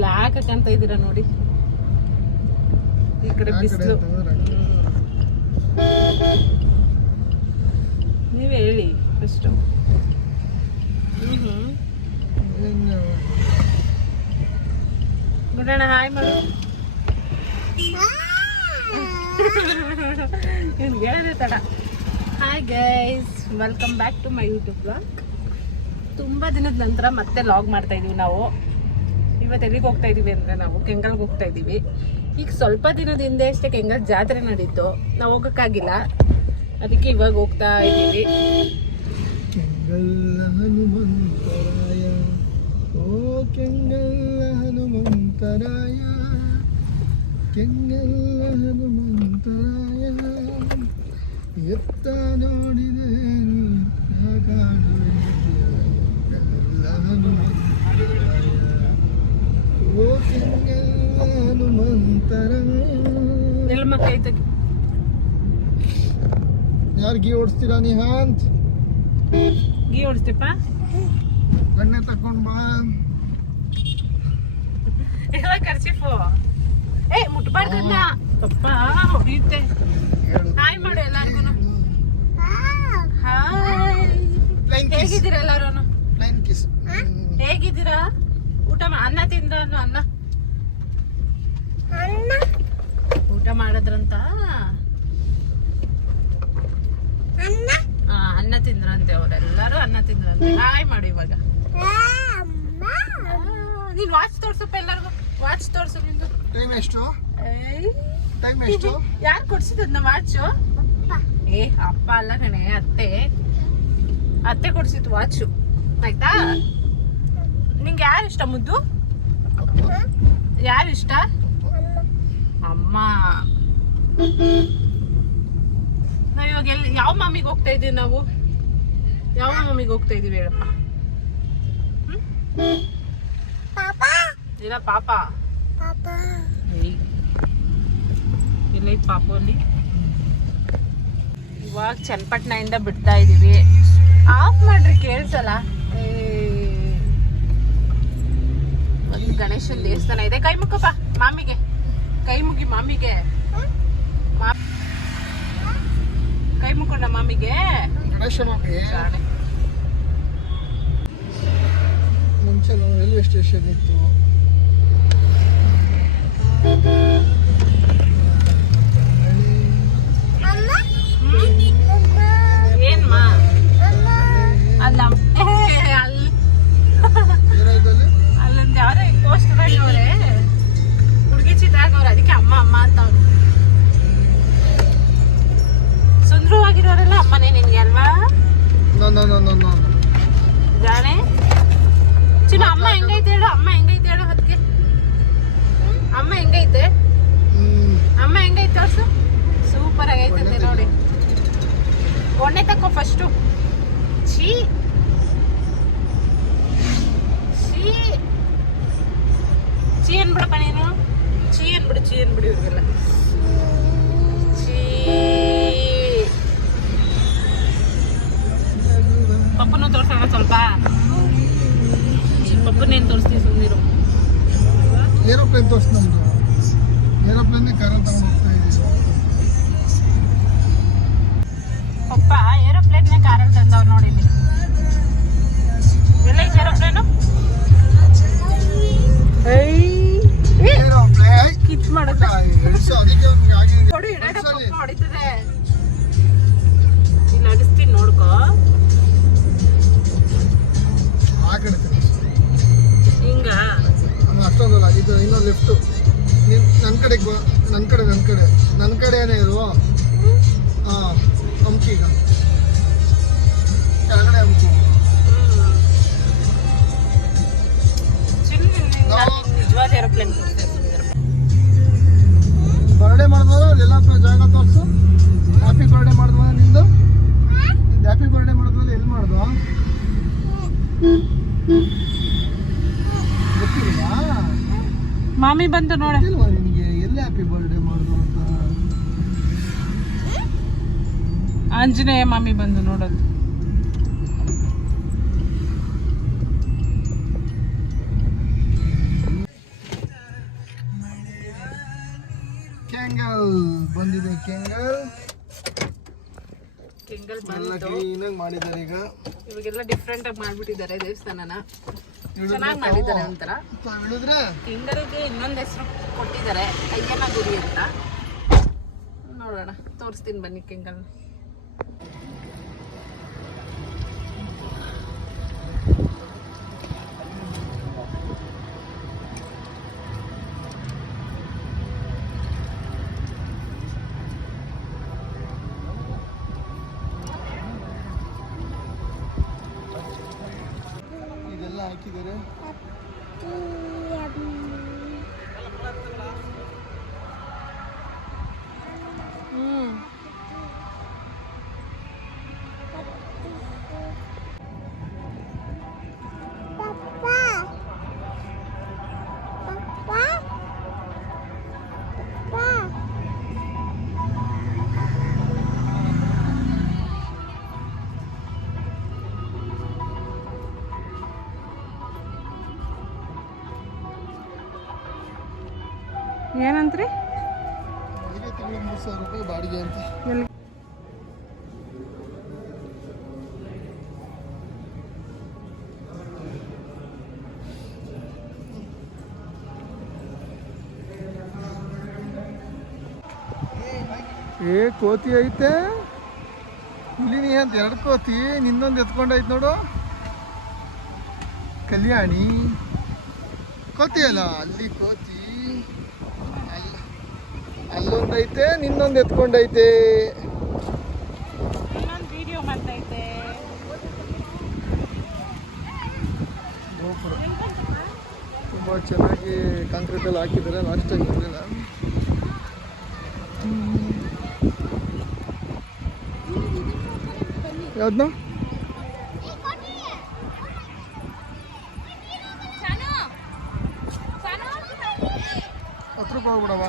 Black ಹಾಕಂತ ಇದ್ದೀರಾ ನೋಡಿ. ಈ ಕಡೆ ಬಿಸಿಲು. ನೀವೇ ಹೇಳಿ ಫಸ್ಟ್. ನೋಡೋಣ, ಹಾಯ್ ಮಾಡು. ಇವ್ನಿಗೆ ಹೇಳೋದೇ ತಡ. Hi guys, welcome back to my YouTube blog. ತುಂಬ ದಿನದ ನಂತರ ಮತ್ತೆ ಲಾಗ್ ಮಾಡ್ತಾ ಇದೀವಿ ನಾವು. ಇವತ್ತು ಎಲ್ಲಿಗೆ ಹೋಗ್ತಾ ಇದೀವಿ ಅಂದರೆ ನಾವು ಕೆಂಗಲ್ಗೆ ಹೋಗ್ತಾ ಇದ್ದೀವಿ. ಈಗ ಸ್ವಲ್ಪ ದಿನದ ಹಿಂದೆ ಅಷ್ಟೇ ಕೆಂಗಲ್ ಜಾತ್ರೆ ನಡೀತು, ನಾವು ಹೋಗೋಕ್ಕಾಗಿಲ್ಲ, ಅದಕ್ಕೆ ಇವಾಗ ಹೋಗ್ತಾ ಇದ್ದೀವಿ. ಕೆಂಗಲ್ಲ ಹನುಮಂತರಾಯ, ಓ ಕೆಂಗಲ್ಲ ಹನುಮಂತರಾಯ, ಕೆಂಗಲ್ಲ ಹನುಮಂತರಾಯ, ಎತ್ತ ನೋಡಿದೇನು ಕೆಂಗಲ್ಲ ಹನುಮಂತರಾಯ, ಓ ಕೆಂಗಲ್ಲ ಹನುಮಂತರಾಯ. ಯಾರು ಗೀ ಓಡಿಸ್ತೀರಾ ನಿಹಾಂತ್? ಗೀ ಓಡಿಸ್ತೀಪ? ಗಣ್ಣೆ ತಕೊಂಡ್ ಬಾ. ಎಲ್ಲ ಕರ್ಚಿಫು. ಏ ಮುಟ್ಬಾರ್ದನ್ನ, ಪಪ್ಪ ಹೊಡಿಯುತ್ತೆ. ಹಾಯ್ ಮಾಡು ಎಲ್ಲಾರ್ಗು. ಹಾಯ್, ಹೇಗಿದ್ದೀರಾ ಎಲ್ಲಾರು? ಹೇಗಿದ್ದೀರಾ? ಊಟ ಅನ್ನ ತಿಂದ್ರ? ಅನ್ನ ಊಟ ಮಾಡಿದ್ರಂತ. ಅನ್ನ ತಿಂದ್ರಂತೆ, ಅವರೆಲ್ಲರೂ ಅನ್ನ ತಿಂದ್ರಂತೆ. ಹಾಯ್ ಮಾಡು ಇವಾಗ. ನೀನ್ ವಾಚ್ ತೋರ್ಸಪ್ಪ ಎಲ್ಲರಿಗೂ. ವಾಚ್ ತೋರ್ಸು ನಿಂದು. ಟೈಮ್ ಎಷ್ಟು? ಯಾರು ಕೊಡ್ಸಿದ್ನ ವಾಚು? ಏ ಅಪ್ಪ ಅಲ್ಲ ಕಣೆ, ಅತ್ತೆ ಕೊಡ್ಸಿತ್ತು ವಾಚು. ಆಯ್ತಾ? ನಿಂಗೆ ಯಾರು ಇಷ್ಟ ಮುದ್ದು? ಯಾರು ಇಷ್ಟ? ಅಮ್ಮ. ನಾವ್ ಇವಾಗ ಎಲ್ಲಿ, ಯಾವ ಮಮ್ಮಿಗೆ ಹೋಗ್ತಾ ಇದೀವಿ ನಾವು? ಯಾವ ಮಮ್ಮಿಗೆ ಹೋಗ್ತಾ ಇದೀವಿ ಹೇಳಪ್ಪ? ಇಲ್ಲ ಪಾಪ. ಇಲ್ಲ ಪಾಪು ಅಲ್ಲಿ. ಇವಾಗ ಚನ್ನಪಟ್ಟಣದಿಂದ ಬಿಡ್ತಾ ಇದೀವಿ. ಆಫ್ ಮಾಡ್ರಿ, ಕೇಳ್ಸಲ್ಲ. ಒಂದು ಗಣೇಶನ ದೇವಸ್ಥಾನ ಇದೆ. ಕೈ ಮುಕ್ಕಪ್ಪ ಮಾಮಿಗೆ, ಕೈ ಮುಗಿ ಮಾಮಿಗೆ. ಕೈ ಮುಕ್ಕೊಂಡ ಮಾಮಿಗೆ. ಮುಂಚೆ ರೈಲ್ವೆ ಸ್ಟೇಷನ್ ಇತ್ತು. ಏನ್ಮಾ? ಅಲ್ಲ ಅಲ್ಲೊಂದು ಯಾವ್ದೋ ಪೋಸ್ಟರ್ ಹಾಕವ್ರೆ, ಹುಡುಗಿ ಚಿತ್ರ ಹಾಕವ್ರೆ, ಅದಕ್ಕೆ ಅಮ್ಮ ಅಮ್ಮ ಅಂತ ಅವ್ರು. ಸುಂದರವಾಗಿರೋರೆಲ್ಲ ಅಮ್ಮನೇ ನಿನ್ಗೆ ಅಲ್ವಾ ಜಾಣೆ? ಚಿನ್ನ ಅಮ್ಮ ಹೆಂಗೈತೆ ಹೇಳು, ಅಮ್ಮ ಹೆಂಗೈತೆ ಹೇಳು. ಅದಕ್ಕೆ ಅಮ್ಮ ಹೆಂಗೈತೆ, ಅಮ್ಮ ಹೆಂಗೈತೆ ತೋರ್ಸು. ಸೂಪರ್ ಆಗೈತೆ ನೋಡಿ. ಒಣ್ಣೆ ತಕ್ಕೋ ಫಸ್ಟು. ಛೀ ಛೀ ಛೀ ಅನ್ಬಿಡಪ್ಪ ನೀನು. ಛೀ ಅನ್ಬಿಡು, ಛೀ ಅನ್ಬಿಡು ಇವ್ರಿಗೆಲ್ಲ. ಛೀ. ಪಪ್ಪನು ತೋರ್ಸೋಣ ಸ್ವಲ್ಪ. ಪಪ್ಪನೇನು ತೋರಿಸ್ತೀವಿ, ಸುಮ್ಮನಿರು. ಏರೋಪ್ಲೇನ್ ತೋರಿಸ್. ನಮ್ದು ಏರೋಪ್ಲೇನ್ ಕಾರಲ್ಲಿ ತಗೊಂಡು ಹೋಗ್ತಾ ಇದ್ದೀವಿ. ಪಪ್ಪ ಏರೋಪ್ಲೇನ್ ಕಾರಲ್ಲಿ ತಂದವ್ರು ನೋಡಿ. ಎಲ್ಲ ಐತೆ ಏರೋಪ್ಲೇನು? ಕಿಚ್ ಮಾಡುತ್ತೆ. ಹೊಡಿತದೆ. ಇಲ್ಲಿ ಅಡಿಸ್ತೀನಿ ನೋಡ್ಕೋ. ಹಿಂಗ ಅಷ್ಟೊಂದಲ್ಲ, ಇದು ಇನ್ನೊಂದು ಲಿಫ್ಟು. ನನ್ನ ಕಡೆಗೆ ನನ್ನ ಕಡೆನೇ ಇರುವ. ಹಾಂ, ಹಂಪಿ ಈಗ ಕೆಳಗಡೆ ಹಂಪಿ. ನಿಜವಾದ ಏರೋಪ್ಲೇನ್ ಬರ್ಡೇ ಮಾಡಿದ್ವಲ್ಲ, ಅದೆಲ್ಲ ಜಾಗ ತೋರಿಸು. ಹ್ಯಾಪಿ ಬರ್ಡೇ ಮಾಡಿದ್ವ ನಿಂದು? ಹ್ಯಾಪಿ ಬರ್ಡೇ ಮಾಡಿದ್ವಲ್ಲ, ಎಲ್ಲಿ ಮಾಡಿದ್ವ? ಗೊತ್ತಿಲ್ವಾ? ಮಾಮಿ ಬಂತು ನೋಡ. ನಿನಗೆ ಎಲ್ಲಿ ಹ್ಯಾಪಿ ಬರ್ಡೇ ಮಾಡಿದ್ವ ಅಂತ? ಆಂಜನೇಯ ಮಾಮಿ ಬಂದು ನೋಡೋದು. ಕ್ಲೀನಾಗಿ ಮಾಡಿದ್ದಾರೆ ಈಗ. ಇವಾಗೆಲ್ಲ ಡಿಫ್ರೆಂಟ್ ಆಗಿ ಮಾಡ್ಬಿಟ್ಟಿದ್ದಾರೆ ದೇವಸ್ಥಾನನ. ಚೆನ್ನಾಗಿ ಮಾಡಿದ್ದಾರೆ ಒಂಥರ. ಕೆಂಗಲ್ಗೆ ಇನ್ನೊಂದು ಹೆಸರು ಕೊಟ್ಟಿದ್ದಾರೆ, ಅಯ್ಯನ ಗುಡಿ ಅಂತ. ನೋಡೋಣ, ತೋರಿಸ್ತೀನಿ ಬನ್ನಿ ಕೆಂಗಲ್. ಇದೆಲ್ಲ ಹಾಕಿದ್ದಾರೆ. ಏನಂತ್ರಿ? ತಿಂಗಳು 3,000 ರೂಪಾಯಿ ಬಾಡಿಗೆ ಅಂತ. ಕೋತಿ ಐತೆ ಇಲ್ಲಿ, ನೀ ಅಂತ 2 ಕೋತಿ, ನಿನ್ನೊಂದು ಎತ್ಕೊಂಡೈತೆ ನೋಡು. ಕಲ್ಯಾಣಿ ಕೋತಿ ಅಲ್ಲ, ಅಲ್ಲಿ ಕೋತಿ, ಅಲ್ಲೊಂದೈತೆ, ನಿನ್ನೊಂದು ಎತ್ಕೊಂಡೈತೆ. ವಿಡಿಯೋ ಮಾಡ್ತೈತೆ. ಗೋಪುರ ತುಂಬ ಚೆನ್ನಾಗಿ ಕಾಂಕ್ರೀಟ್ ಅಲ್ಲಿ ಹಾಕಿದ್ದಾರೆ. ಲಾಸ್ಟ್ ಟೈಮ್ ಇರಲಿಲ್ಲ. ಯಾವ್ದನ್ನ ಹತ್ರಕ್ಕೆ ಹೋಗ್ಬಿಡವ.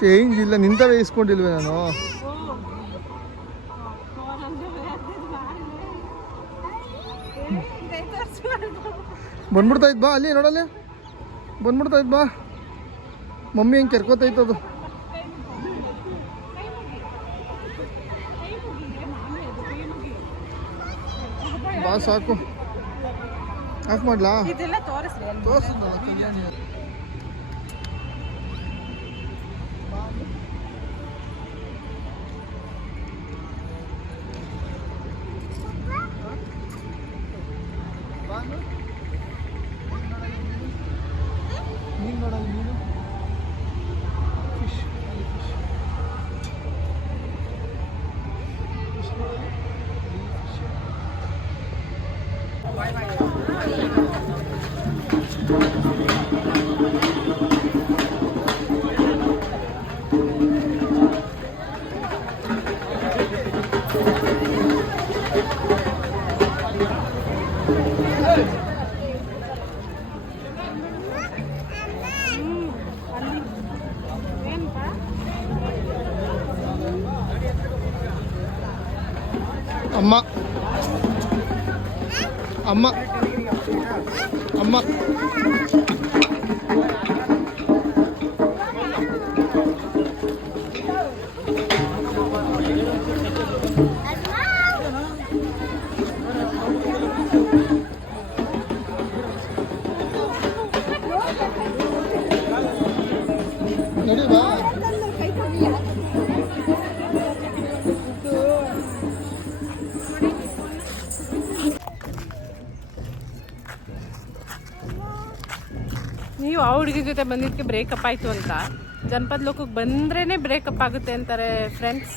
ಚೇಂಜ್ ಇಲ್ಲ, ನಿಂತವೇ ಇಸ್ಕೊಂಡಿಲ್ವೇ ನಾನು. ಬಂದ್ಬಿಡ್ತಾ ಇದ್ ಬಾ, ಅಲ್ಲಿ ನೋಡಲ್ಲಿ ಬಂದ್ಬಿಡ್ತಾ ಇದ್ ಬಾ. ಮಮ್ಮಿ ಹೆಂಗೆ ಕೆರ್ಕೋತೈತದು. ಬಾ ಸಾಕು. ಆಫ್ ಮಾಡ್ಲಾ? ತೋರಿಸಿದ್ನಲ್ಲ ಕಲ್ಯಾಣಿ. ಮೀನು ನೋಡಲ್ಲಿ, ಮೀನು ಫಿಶ್, ಅಲ್ಲಿ ಫಿಶ್, ಫಿಶ್ ನೋಡಲ್ಲಿ, ಫಿಶ್. ಅಮ್ಮ ಅಮ್ಮ ಅಮ್ಮ ನಡಿ ಬಾ. ನೀವು ಆ ಹುಡುಗಿ ಜೊತೆ ಬಂದಿದ್ದಕ್ಕೆ ಬ್ರೇಕಪ್ ಆಯಿತು ಅಂತ, ಜನಪದ ಲೋಕಕ್ಕೆ ಬಂದ್ರೇ ಬ್ರೇಕಪ್ ಆಗುತ್ತೆ ಅಂತಾರೆ ಫ್ರೆಂಡ್ಸ್.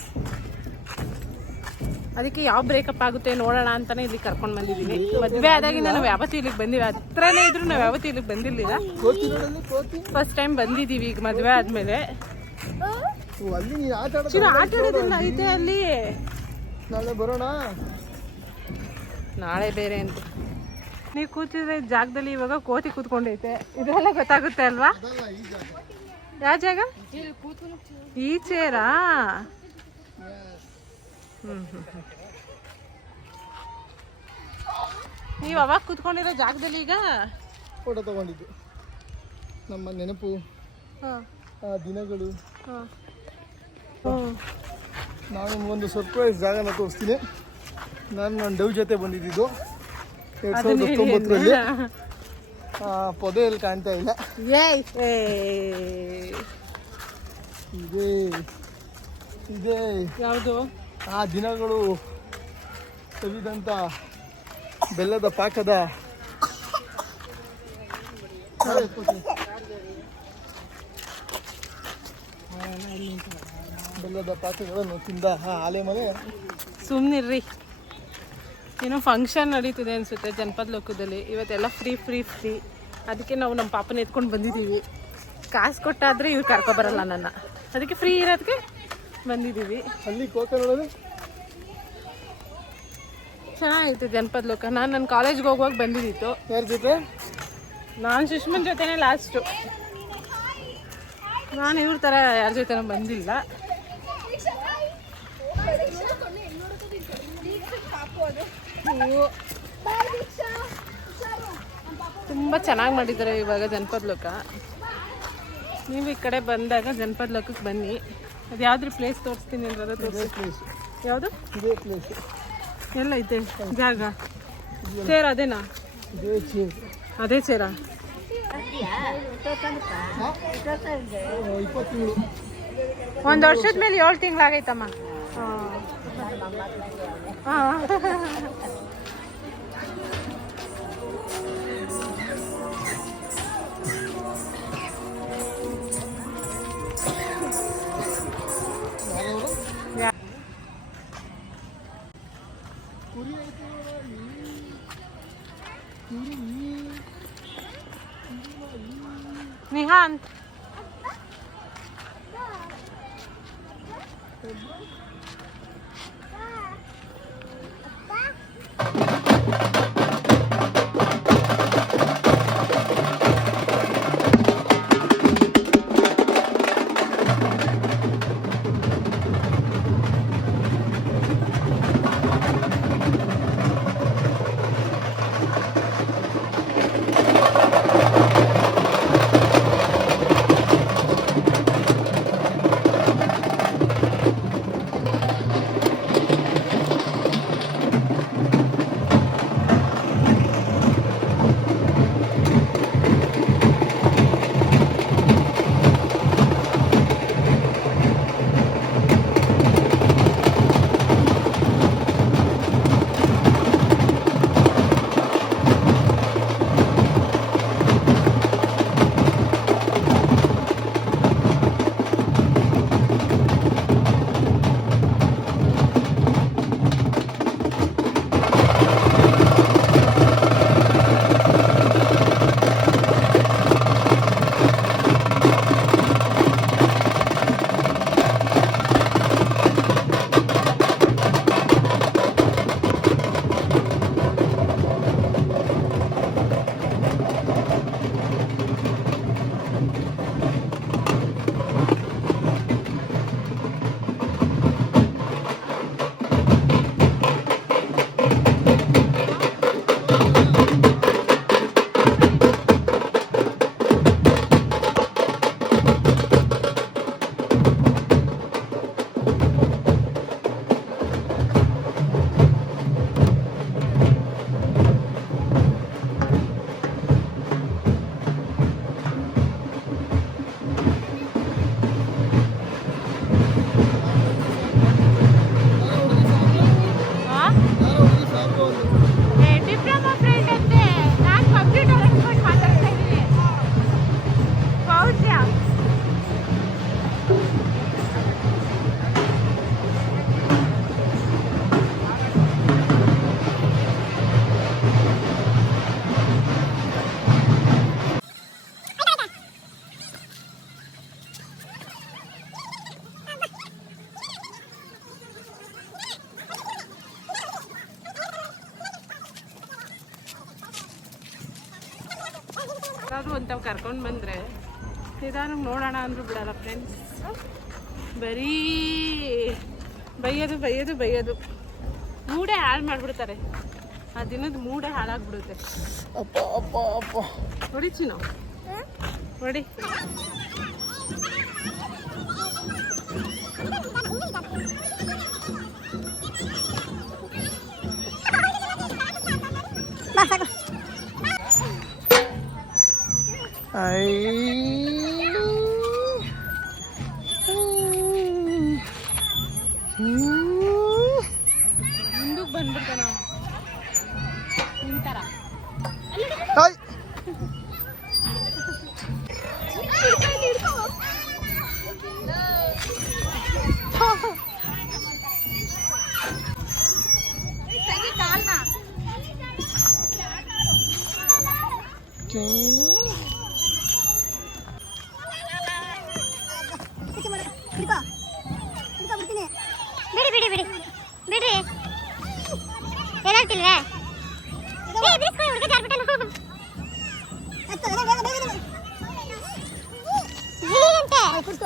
ಅದಕ್ಕೆ ಯಾವ ಬ್ರೇಕಪ್ ಆಗುತ್ತೆ ನೋಡೋಣ ಅಂತಾನೆ ಇಲ್ಲಿ ಕರ್ಕೊಂಡು ಬಂದಿದ್ದೀನಿ. ಮದುವೆ ಆದಾಗಿಂದ ನಾವು ಯಾವತ್ತೂ ಇಲ್ಲಿಗೆ ಬಂದಿಲ್ಲ, ಹತ್ರನೇ ಇದ್ರು ನಾವು ಯಾವತ್ತೂ ಇಲ್ಲಿಗೆ ಬಂದಿರಲಿಲ್ಲ. ಫಸ್ಟ್ ಟೈಮ್ ಬಂದಿದ್ದೀವಿ ಈಗ ಮದುವೆ ಆದಮೇಲೆ. ಆಟ ಆಡೋದಿಲ್ಲ ಐತೆ ಅಲ್ಲಿ. ನಾಳೆ ಬರೋಣ. ನಾಳೆ ಬೇರೆ ಅಂತ ನೀವು ಕೂತಿದ್ರೆ ಜಾಗದಲ್ಲಿ ಇವಾಗ ಕೋತಿ ಕೂತ್ಕೊಂಡೈತೆ. ಇದೆಲ್ಲ ಗೊತ್ತಾಗುತ್ತೆ ಅಲ್ವಾ? ಯಾವ ಜಾಗ ಈ ಚೇರಾ ನೀವು ಅವಾಗ ಕೂತ್ಕೊಂಡಿರೋ ಜಾಗದಲ್ಲಿ ಈಗ ಫೋಟೋ ತಗೊಂಡಿದ್ದು ನಮ್ಮ ನೆನಪು ಆ ದಿನಗಳು. ನಾನು ಒಂದು ಸರ್ಪ್ರೈಸ್ ಜಾಗನ ತೋರಿಸ್ತೀನಿ. ನನ್ನ ಡವ್ ಜೊತೆ ಬಂದಿದ್ದು 2019ರಲ್ಲಿ. ಪೊದೆಯಲ್ಲಿ ಕಾಣ್ತಾ ಇಲ್ಲ, ಇದೆ ಯಾವುದು ಆ ದಿನಗಳು ಸವಿದಂತ ಬೆಲ್ಲದ ಪಾಕದ ಬೆಲ್ಲದ ಪಾಕಗಳನ್ನು ತಿಂದ ಆಲೆ ಮನೆ. ಸುಮ್ಮನಿರ್ರಿ, ಏನೋ ಫಂಕ್ಷನ್ ನಡೀತಿದೆ ಅನಿಸುತ್ತೆ ಜನಪದ ಲೋಕದಲ್ಲಿ. ಇವತ್ತೆಲ್ಲ ಫ್ರೀ ಫ್ರೀ ಫ್ರೀ. ಅದಕ್ಕೆ ನಾವು ನಮ್ಮ ಪಾಪನ ಎತ್ಕೊಂಡು ಬಂದಿದ್ದೀವಿ. ಕಾಸು ಕೊಟ್ಟಾದರೆ ಇವ್ರು ಕರ್ಕೊಬರಲ್ಲ ನನ್ನ, ಅದಕ್ಕೆ ಫ್ರೀ ಇರೋದಕ್ಕೆ ಬಂದಿದ್ದೀವಿ. ಅಲ್ಲಿ ಕೋಕ ನೋಡೋದು ಚೆನ್ನಾಗಿತ್ತು ಜನಪದ ಲೋಕ. ನಾನು ನನ್ನ ಕಾಲೇಜ್ಗೆ ಹೋಗುವಾಗ ಬಂದಿದ್ದಿತ್ತು. ಯಾರ ಜೊತೆ? ನಾನು ಸುಷ್ಮನ್ ಜೊತೆನೇ ಲಾಸ್ಟು. ನಾನು ಇವ್ರ ಥರ ಯಾರ ಜೊತೆನೂ ಬಂದಿಲ್ಲ. ತುಂಬ ಚೆನ್ನಾಗಿ ಮಾಡಿದ್ದಾರೆ ಇವಾಗ ಜನಪದ ಲೋಕ. ನೀವು ಈ ಕಡೆ ಬಂದಾಗ ಜನಪದ ಲೋಕಕ್ಕೆ ಬನ್ನಿ. ಅದು ಯಾವ್ದ್ರ ಪ್ಲೇಸ್ ತೋರಿಸ್ತೀನಿ ಅಂದ್ರೆ ತೋರಿಸಿ. ಯಾವುದು? ಇದೇ ಪ್ಲೇಸ್. ಎಲ್ಲ ಐತೆ ಜಾಗ? ಚೇರ್ ಅದೇನಾ? ಅದೇ ಚೇರಾ? 20 ತಿಂಗಳು. ಒಂದು ವರ್ಷದ ಮೇಲೆ 7 ತಿಂಗಳಾಗೈತಮ್ಮ. ಹಾಂ ನಿಹಾಂತ್ ಯಾರಾದ್ರೂ ಒಂಥವ್ ಕರ್ಕೊಂಡು ಬಂದರೆ ನಿಧಾನಕ್ಕೆ ನೋಡೋಣ ಅಂದರೂ ಬಿಡಲ್ಲ ಫ್ರೆಂಡ್ಸ್. ಬರೀ ಬೈಯೋದು ಬೈಯೋದು ಬೈಯೋದು. ಮೂಡೇ ಹಾಳು ಮಾಡಿಬಿಡ್ತಾರೆ. ಆ ದಿನದ ಮೂಡೇ ಹಾಳಾಗ್ಬಿಡುತ್ತೆ. ಅಪ್ಪ ಅಪ್ಪ ಅಪ್ಪ ಹೊಡಿ ಚಿನ್ನು, ಹೊಡಿ. ಮುಂದಕ್ಕೆ ಬಂದ್ಬಿಡ್ತಾನ ನಿಂತಾರ. ಬಿಡಿ ಬಿಡಿ ಬಿಡಿ ಬಿಡ್ರಿ, ಏನಾಗ್ತಿಲ್ವೇ? ಹುಡುಗ ಜಾರ್ಬಿಟ್ಟನು. ಕುಡ್ಕೋ